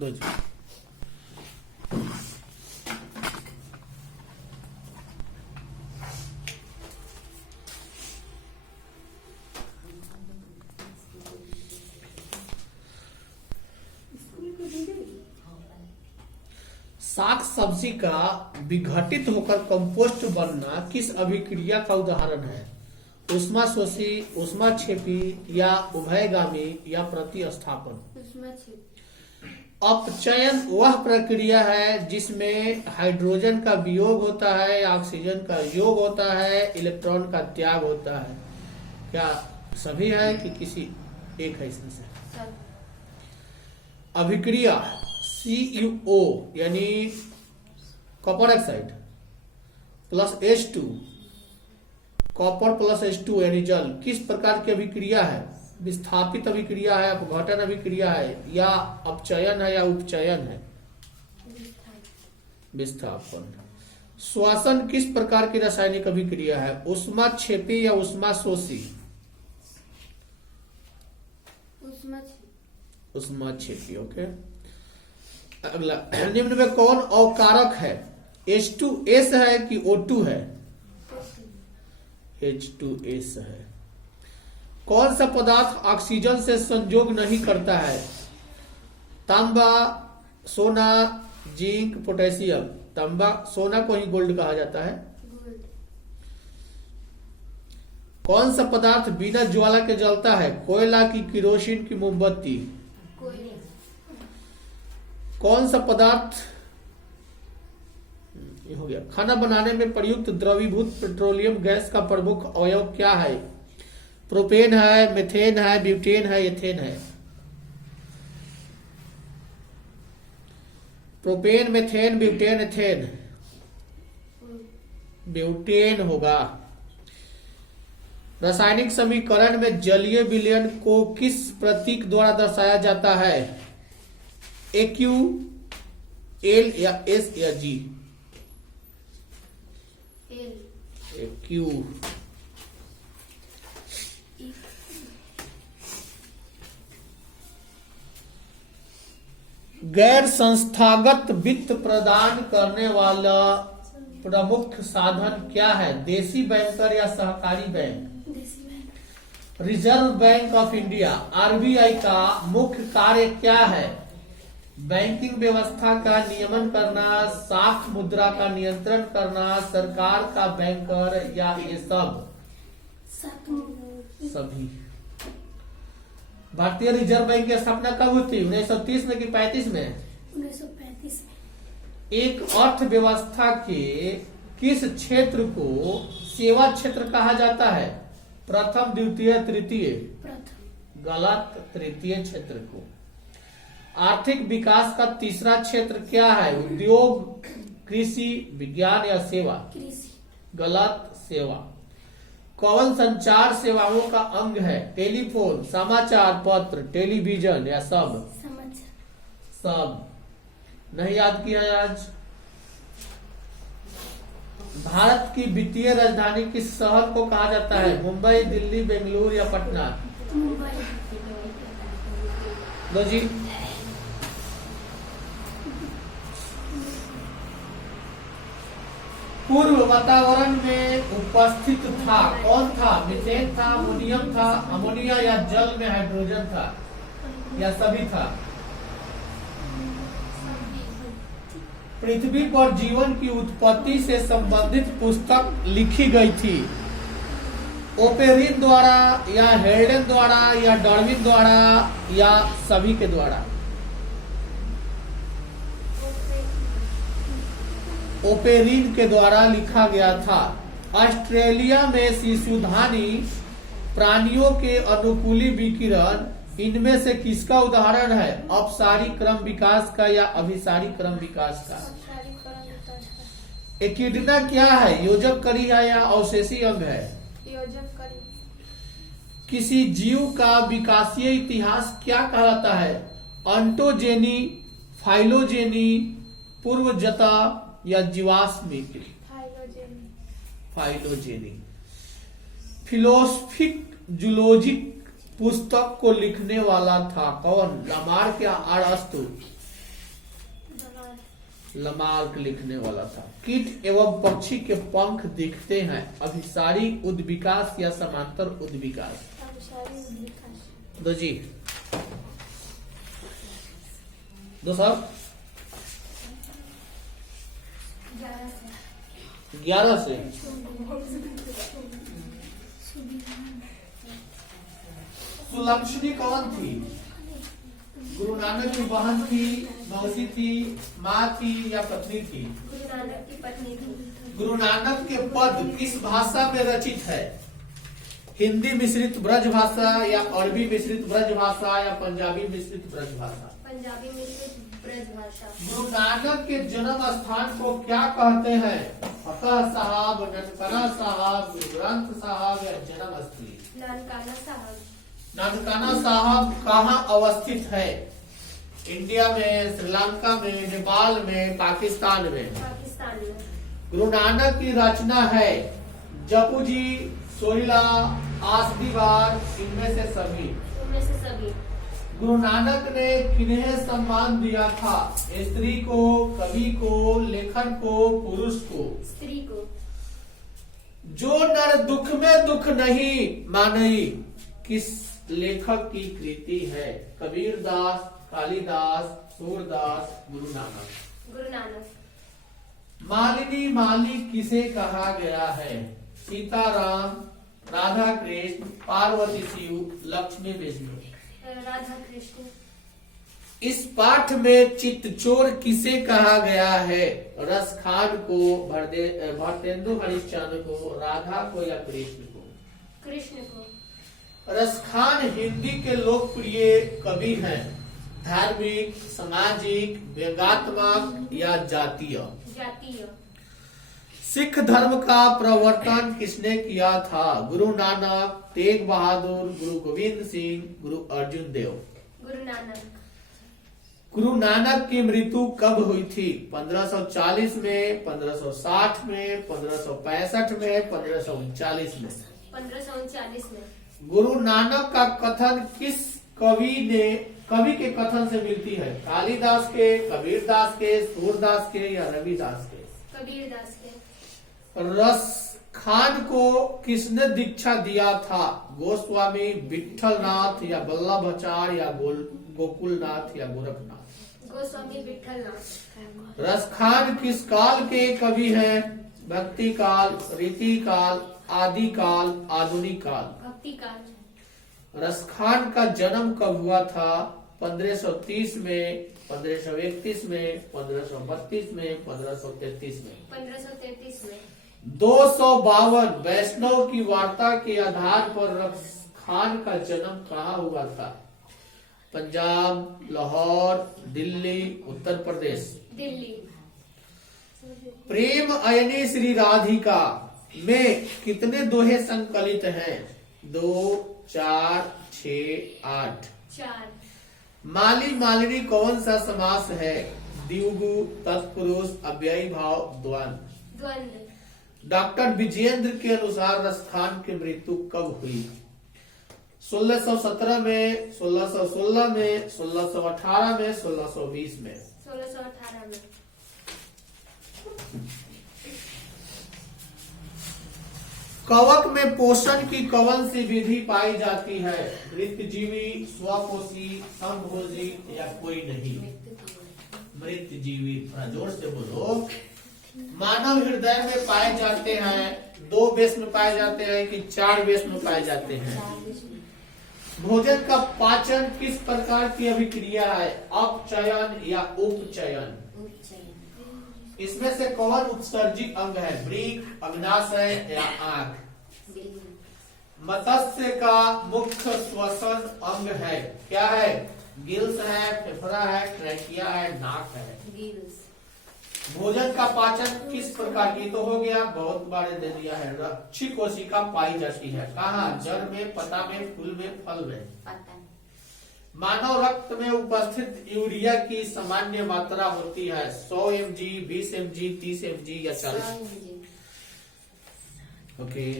दो जी। साग सब्जी का विघटित होकर कंपोस्ट बनना किस अभिक्रिया का उदाहरण है? ऊष्माशोषी, ऊष्माक्षेपी या उभयगामी या प्रतिस्थापन? अपचयन वह प्रक्रिया है जिसमें हाइड्रोजन का वियोग होता है, ऑक्सीजन का योग होता है, इलेक्ट्रॉन का त्याग होता है। क्या सभी है कि किसी एक है इसमें से? अभिक्रिया CuO यानी copper oxide plus H2, copper plus H2 यानी जल, किस प्रकार की अभिक्रिया है? विस्थापित अभिक्रिया है, अपघटन अभिक्रिया है, या अपचयन है, या उपचयन है? विस्थापन। श्वसन किस प्रकार की रासायनिक अभिक्रिया है? ऊष्माक्षेपी या ऊष्माशोषी? ऊष्माक्षेपी। ओके। अगला, निम्न में कौन अवकारक है? H2S है कि O2 है? H2S है। कौन सा पदार्थ ऑक्सीजन से संयोग नहीं करता है? तांबा, सोना, जिंक, पोटेशियम। तांबा, सोना को ही गोल्ड कहा जाता है। कौन सा पदार्थ बिना ज्वाला के जलता है? कोयला की, किरोसिन की, मोमबत्ती? कौन सा पदार्थ, ये हो गया। खाना बनाने में प्रयुक्त द्रवीभूत पेट्रोलियम गैस का प्रमुख अवयव क्या है? प्रोपेन है, मीथेन है, ब्यूटेन है, एथेन है? Propane, methane, butane, ethane? Butane होगा। रासायनिक समीकरण में जलीय विलयन को किस प्रतीक द्वारा दर्शाया जाता है? AQ, L या S या G? AQ। गैर संस्थागत वित्त प्रदान करने वाला प्रमुख साधन क्या है? देशी बैंकर या सहकारी bank? Reserve bank of India RBI का मुख्य कार्य क्या है? बैंकिंग व्यवस्था का नियमन करना, साख मुद्रा का नियंत्रण करना, सरकार का बैंकर, या ये सब? सभी। भारतीय रिजर्व बैंक की स्थापना कब हुई थी? 1930 में कि 35 में? 1935 में। एक अर्थव्यवस्था के किस क्षेत्र को सेवा क्षेत्र कहा जाता है? प्रथम, द्वितीय, तृतीय? गलत, तृतीय क्षेत्र को। आर्थिक विकास का तीसरा क्षेत्र क्या है? उद्योग, कृषि, विज्ञान या सेवा? गलत, सेवा। कौन संचार सेवाओं का अंग है? टेलीफोन, समाचार पत्र, टेलीविजन या सब? सब। नहीं याद किया आज? भारत की वित्तीय राजधानी किस शहर को कहा जाता है? मुंबई, दिल्ली, बेंगलुरु या पटना? लो जी। पूर्व वातावरण में उपस्थित था, कौन था? मीथेन था, अमोनियम था, अमोनिया या जल में हाइड्रोजन था, या सभी था? पृथ्वी पर जीवन की उत्पत्ति से संबंधित पुस्तक लिखी गई थी। ओपेरिन द्वारा, या हेल्डेन द्वारा, या डार्विन द्वारा, या सभी के द्वारा? ओपेरिन के द्वारा लिखा गया था। ऑस्ट्रेलिया में शिशुधानी प्राणियों के अनुकूली विकिरण इनमें से किसका उदाहरण है? अपसारी क्रम विकास का या अभिसारी क्रम विकास का? एकिडना क्या है? योजक करी है या अवशेषी अंग है? योजक करी। किसी जीव का विकासीय इतिहास क्या कहलाता है? अंटोजेनी, फाइलोजेनी, पूर्वजता या जीवाश्मिक? फाइलोजेनी। फिलोसफिक जूलॉजिक पुस्तक को लिखने वाला था कौन? लामार्क या अरस्तु? लमार्क लिखने वाला था। कीट एवं पक्षी के पंख दिखते हैं, अभिसारी उद्विकास या समांतर उद्विकास। दो जी, दो साहब 11 से। सुलक्षणी कौन थी? गुरु नानक की बहन थी, मौसी थी, माँ थी या पत्नी थी? गुरु नानक की पत्नी थी। गुरु नानक के पद किस भाषा में रचित है? हिंदी मिश्रित ब्रज भाषा या अरबी मिश्रित ब्रज भाषा या पंजाबी मिश्रित ब्रज भाषा? पंजाबी मिश्रित ब्रज भाषा। गुरु नानक के जन्म स्थान को क्या कहते हैं? फतेह साहब, ननकाना साहब, गुरु ग्रंथ साहब या जन्म स्थली? ननकाना साहब। ननकाना साहब कहाँ अवस्थित है? इंडिया में, श्रीलंका में, नेपाल में, पाकिस्तान में? पाकिस्तान में। गुरु नानक की रचना है जपू जी, सोहिला, आसदीवार, इनमें से सभी। उनमें से सभी। गुरु नानक ने किन्हें सम्मान दिया था? स्त्री को, कवि को, लेखन को, पुरुष को? स्त्री को। जो नर दुख में दुख नहीं मानई, किस लेखक की कृति है? कबीर दास, कालिदास, सूरदास, गुरु नानक? गुरु नानक। मालिनी माली किसे कहा गया है? सीताराम, राधा कृष्ण, पार्वती शिव, लक्ष्मी विष्णु? राधा कृष्ण। इस पाठ में चित्तचोर किसे कहा गया है? रसखान को, भरतेंदु हरिश्चंद्र को, राधा को या कृष्ण को? कृष्ण को। रसखान हिंदी के लोकप्रिय कवि हैं। धार्मिक, सामाजिक, व्यंग्यात्मक या जातीय? जातीय। सिख धर्म का प्रवर्तन किसने किया था? गुरु नानक, तेग बहादुर, गुरु गोविंद सिंह, गुरु अर्जुन देव? गुरु नानक। गुरु नानक की मृत्यु कब हुई थी? 1540 में, 1560 में, 1565 में, 1539 में? 1539 में। गुरु नानक का कथन किस कवि के कथन से मिलती है? कालिदास के, कबीरदास के, सूरदास के या रविदास के? कबीरदास के। रसखान को किसने दीक्षा दिया था? गोस्वामी, विठलनाथ या वल्लभाचार्य या गोकुलनाथ या गोरखनाथ? गोस्वामी विठलनाथ। रसखान किस काल के कवि हैं? भक्ति काल, रीति काल, आदि काल, आधुनिक काल? भक्ति काल। रसखान का जन्म कब हुआ था? 1530 में, 1531 में, 1532 में, 1533 में? 1533 में। 252 वैष्णव की वार्ता के आधार पर रसखान का जन्म कहाँ हुआ था? पंजाब, लाहौर, दिल्ली, उत्तर प्रदेश? दिल्ली। प्रेम अयनी श्री राधिका में कितने दोहे संकलित हैं? 2, 4, 6, 8? 4। माली मालिनी कौन सा समास है? द्विगु, तत्पुरुष, अव्ययी भाव, द्वंद्व? द्वंद्व। डॉक्टर विजयेंद्र के अनुसार रसखान की मृत्यु कब हुई? 1617 में, 1616 में, 1618 में, 1620 में? 1618 में। कवक में पोषण की कौन सी विधि पाई जाती है? मृतजीवी, स्वपोषी, संभोजी या कोई नहीं? मृतजीवी। जोर से बोलो। मानव हृदय में पाए जाते हैं। 2 बेस में पाए जाते हैं कि 4 बेस में पाए जाते हैं? भोजन का पाचन किस प्रकार की अभिक्रिया है? अपचयन या उपचयन? इसमें से कौन उत्सर्जित अंग है? वृक्क, अग्नाशय या आंख? मत्स्य का मुख्य श्वसन अंग है, क्या है? गिल्स है, फेफड़ा है, ट्रैकिया है, नाक है? भोजन का पाचन किस प्रकार की? तो हो गया, बहुत बारे दे दिया है। रक्षी कोशिका पाई जाती है कहाँ? जड़ में, पत्ता में, फूल में, फल में? मानव रक्त में उपस्थित यूरिया की सामान्य मात्रा होती है 100 mg, 20 mg, 30 mg या 40? ओके।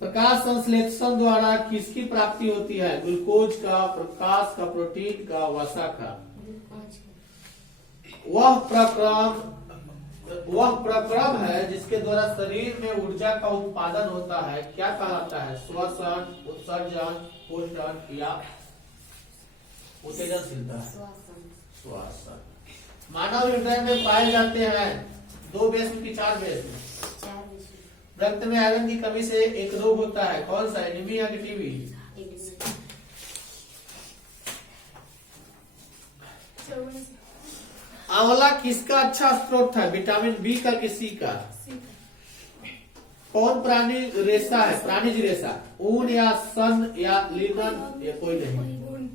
प्रकाश संश्लेषण द्वारा किसकी प्राप्ति होती है? ग्लूकोज का, प्रकाश का, प्रोटीन का, वसा का? वह प्रक्रम है जिसके द्वारा शरीर में ऊर्जा का उत्पादन होता है, क्या कहलाता है? श्वसन, उत्सर्जन, पोषण या उत्तेजनशीलता? श्वसन। मानव हृदय में पाए जाते हैं 2 बेस की 4 बेस में। रक्त में आयरन की कमी से एक रोग होता है, कौन सा? एनीमिया की टीबी? आंवला किसका अच्छा स्रोत है? विटामिन बी का कि सी का? कौन प्राणी रेशा है? प्राणिज रेशा? ऊन या सन या लिनन या कोई नहीं?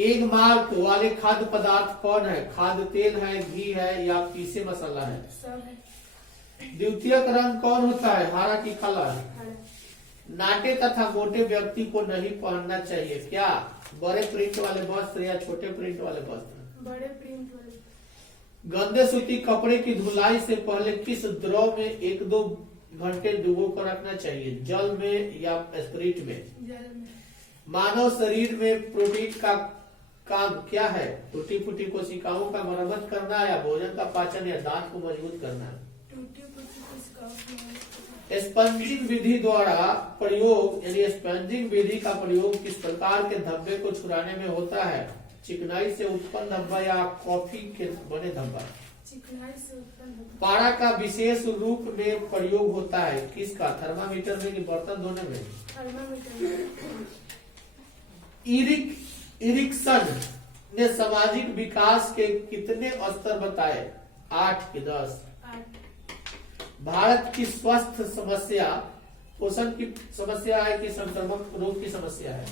एक मार्क वाले खाद्य पदार्थ कौन है? खाद्य तेल है, घी है या पीसे मसाला है? द्वितीयक रंग कौन होता है? हरा की काला? नाटे तथा मोटे व्यक्ति को नहीं पहनना चाहिए, क्या? बड़े प्रिंट वाले वस्त्र या छोटे प्रिंट वाले वस्त्र? बड़े प्रिंट वाले। गंदे सूती कपड़े की धुलाई से पहले किस द्रव में 1-2 घंटे डुबो कर रखना चाहिए? जल में या स्पिरिट में? जल में। मानव शरीर में प्रोटीन का काम क्या है? टूटी फूटी कोशिकाओं का मरम्मत करना या भोजन का पाचन या दांत को मजबूत करना? टूटी फूटी कोशिकाओं। स्पंजिंग विधि द्वारा प्रयोग यानी स्पंजिंग विधि का प्रयोग किस प्रकार के धब्बे को छुड़ाने में होता है? चिकनाई से उत्पन्न धब्बा या कॉफी के बने धब्बा? चिकनाई से उत्पन्न। पारा का विशेष रूप में प्रयोग होता है, किसका? थर्मामीटर में कि बर्तन धोने में? थर्मामीटर। इरिक्सन ने सामाजिक विकास के कितने स्तर बताए? 8 कि 10? 8। भारत की स्वास्थ्य समस्या पोषण की समस्या है कि संक्रामक रोग की समस्या है?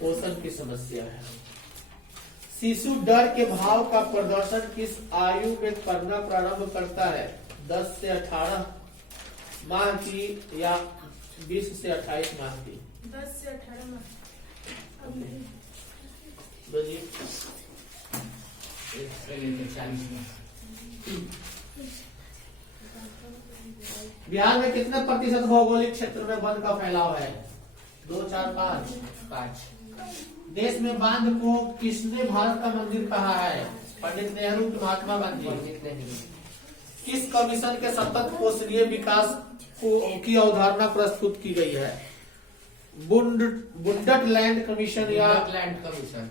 पोषण की समस्या है। शिशु डर के भाव का प्रदर्शन किस आयु में करना प्रारंभ करता है? 10 से 18 माह की या 20 से 28 माह की? 10 से 18 माह। बिहार में कितने प्रतिशत भौगोलिक क्षेत्र में वन का फैलाव है? 2, 4, 5? देश में बांध को किसने भारत का मंदिर कहा है? पंडित नेहरू की महात्मा गांधी? किस कमीशन के सतत पोषणीय विकास की अवधारणा प्रस्तुत की गई है? बुंडटलैंड कमीशन या लैंड कमीशन?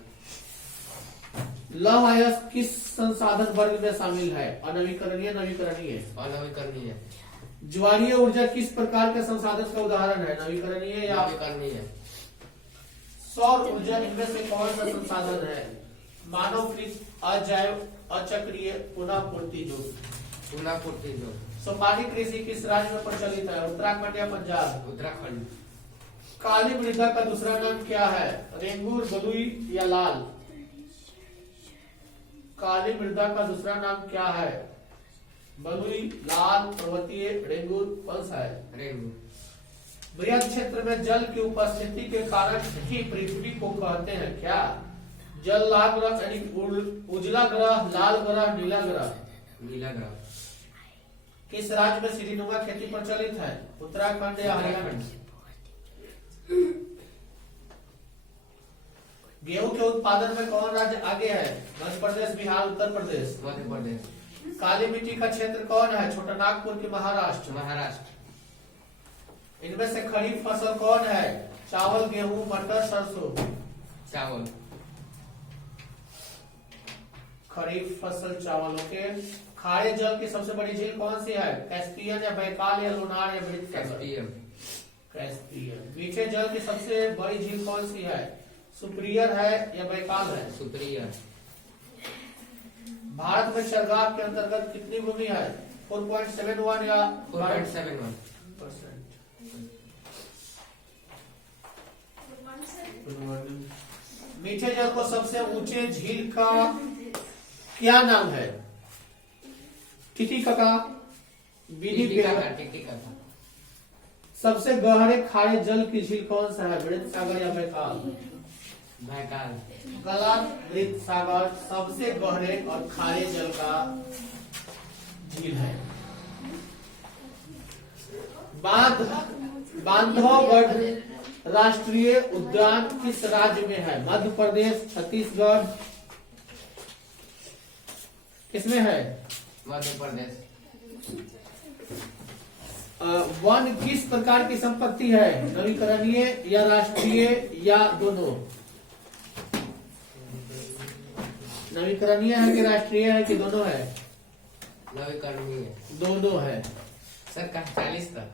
लौह अयस्क किस संसाधन वर्ग में शामिल है? अनवीकरणीय, नवीकरणीय? अनवीकरणीय। ज्वारीय ऊर्जा किस प्रकार के संसाधन का उदाहरण है? नवीकरणीय या नवीकरणीय? सौर ऊर्जा इनमें से कौन सा संसाधन है? मानवकृत, अजैव, अचक्रीय, पुनः पूर्ति जो? सुपारी कृषि किस राज्य में प्रचलित है? उत्तराखंड या पंजाब? उत्तराखंड। काली मृदा का दूसरा नाम क्या है? रेंगूर, बलुई या लाल? काली मृदा का दूसरा नाम क्या है? बलुई, लाल, पर्वतीय, रेंगूर, कौन सा है? रेंगूर। बृहद क्षेत्र में जल की उपस्थिति के कारण ही पृथ्वी को कहते हैं, क्या? जल ग्रह यानी उजला ग्रह, लाल ग्रह, नीला ग्रह? नीला ग्रह। किस राज्य में सीढ़ीनुमा खेती प्रचलित है? उत्तराखंड या हरियाणा? गेहूं के उत्पादन में कौन राज्य आगे है? मध्य प्रदेश, बिहार, उत्तर प्रदेश? मध्य प्रदेश। काली मिट्टी का क्षेत्र कौन है? छोटा नागपुर की महाराष्ट्र? महाराष्ट्र। इनमें से खरीफ फसल कौन है? चावल, गेहूं, मटर, सरसों? चावल। खरीफ फसल चावल। ओके। खारे जल की सबसे बड़ी झील कौन सी है? कैस्पियन या बैकाल या लोनार या मृत सागर? कैस्पियन। मीठे जल की सबसे बड़ी झील कौन सी है? सुपीरियर है या बैकाल है? सुपीरियर। भारत में चरगाह के अंतर्गत कितनी भूमि है? 4.71 या 4.71%। मीठे जल को सबसे ऊंचे झील का क्या नाम है? Titicaca, Titicaca. सबसे गहरे खारे जल की झील कौन सा है? मृत सागर या बैकाल? बैकाल। गलत। मृत सागर सबसे गहरे और खारे जल का झील है। बांधवगढ़ राष्ट्रीय उद्यान किस राज्य में है? मध्य प्रदेश, छत्तीसगढ़, किसमें है? मध्य प्रदेश। वन किस प्रकार की संपत्ति है? नवीकरणीय या राष्ट्रीय या दोनों? नवीकरणीय है कि राष्ट्रीय है कि दोनों है? नवीकरणीय। दोनों है। सर 40 तक।